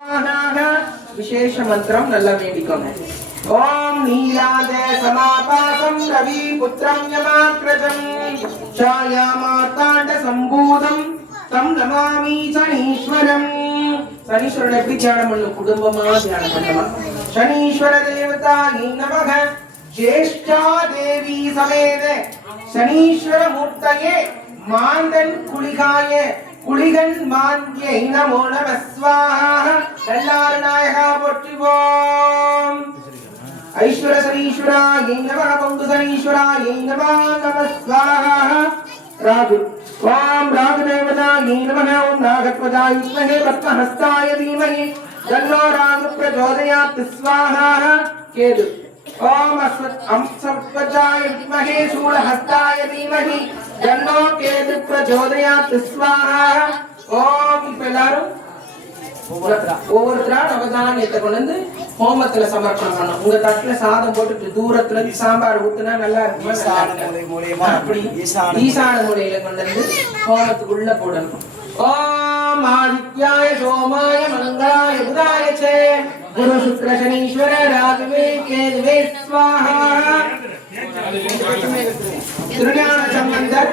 विशेष मंत्रम नल्ला वेंडिकोम ओम नीलादे समापासं रवि पुत्रं यमाग्रजं छाया मार्तांड संभूतं तम नमामि शनीश्वरं शनीश्वरन एप्पडी ध्याனம் பண்ணு குடும்பமா ध्याனம் பண்ணமா शनीश्वर देवतायै नमः ज्येष्ठा देवी समेत शनीश्वर मूर्तये मांदन कुलिकाय कुलिगन मान्ये नमो नमः स्वाहा दल्लारनायका पोट्टिवोम ऐश्वर शनीश्वराय नमः बंधु शनीश्वराय नमः नमः स्वाहा राघु ओम राघदेवताय नमः ओम नागध्वजाय विद्महे पद्महस्ताय धीमहि तन्नो राघ प्रचोदयात् स्वाहा केतु ओम अश्वत्थाय विद्महे शूलहस्ताय धीमहि तन्नो केतु प्रचोदयात् स्वाहा ओम எல்லாரும் ஒவ்வொருத்தரா நவதானியத்தை கொண்டு வந்து ஹோமத்துல சமர்ப்பணம் பண்ணணும். உங்க தட்டுல சாதம் போட்டுட்டு தூரத்துல சாம்பார் ஊத்துனா நல்லா இருக்கும். அப்படி ஈசான மூலையில கொண்டு வந்து ஹோமத்துக்குள்ள போடணும். ஓம் ஆதித்யாய சோமாய மங்களாய புதாய சே குரு சுக்ர சனீஸ்வர ராகவே கேதுவே ஸ்வாஹா. திருஞான சம்பந்தர்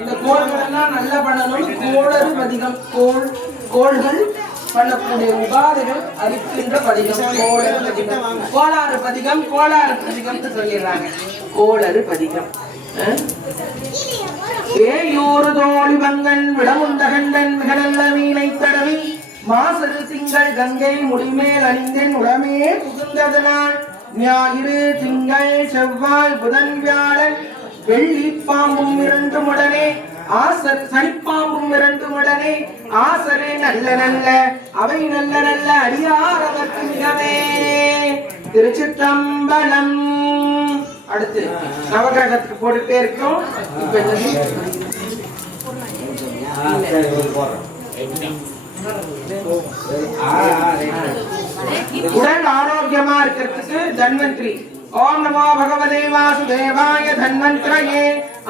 இந்த கோள்கள் எல்லாம் நல்லா பண்ணணும். கோளறு பதிகம் கோள்கள் பண்ணக்கூடிய உபாதைகள் அளிக்கின்ற பதிகம் கோளாறு பதிகம் சொல்லிடுறாங்க. கோளறு பதிகம் ஏயூரு தோழி பங்கன் விடமுண்டகண்டன் மிகநல்ல மீனை தடவி மாசரு திங்கள் கங்கை முடிமேல் அணிந்தேன் உடமே புகுந்ததனால் ஞாயிறு திங்கள் செவ்வாய் புதன் வியாழன் வெள்ளி பாம்பும் இரண்டு உடனே ஆசர் சனிப்பாம்பும் இரண்டு உடனே ஆசரே நல்ல நல்ல அவை நல்ல நல்ல அடியார் அவர்க்கு மிகவே. திருச்சிற்றம்பலம். அடுத்து நவகிரகத்துக்கு போட்டுட்டே இருக்கோம். உடல் ஆரோக்கியமா இருக்கிறதுக்கு தன்வந்திரி. ஓம் நமோ பகவதே வாசுதேவாய தன்வந்திரயே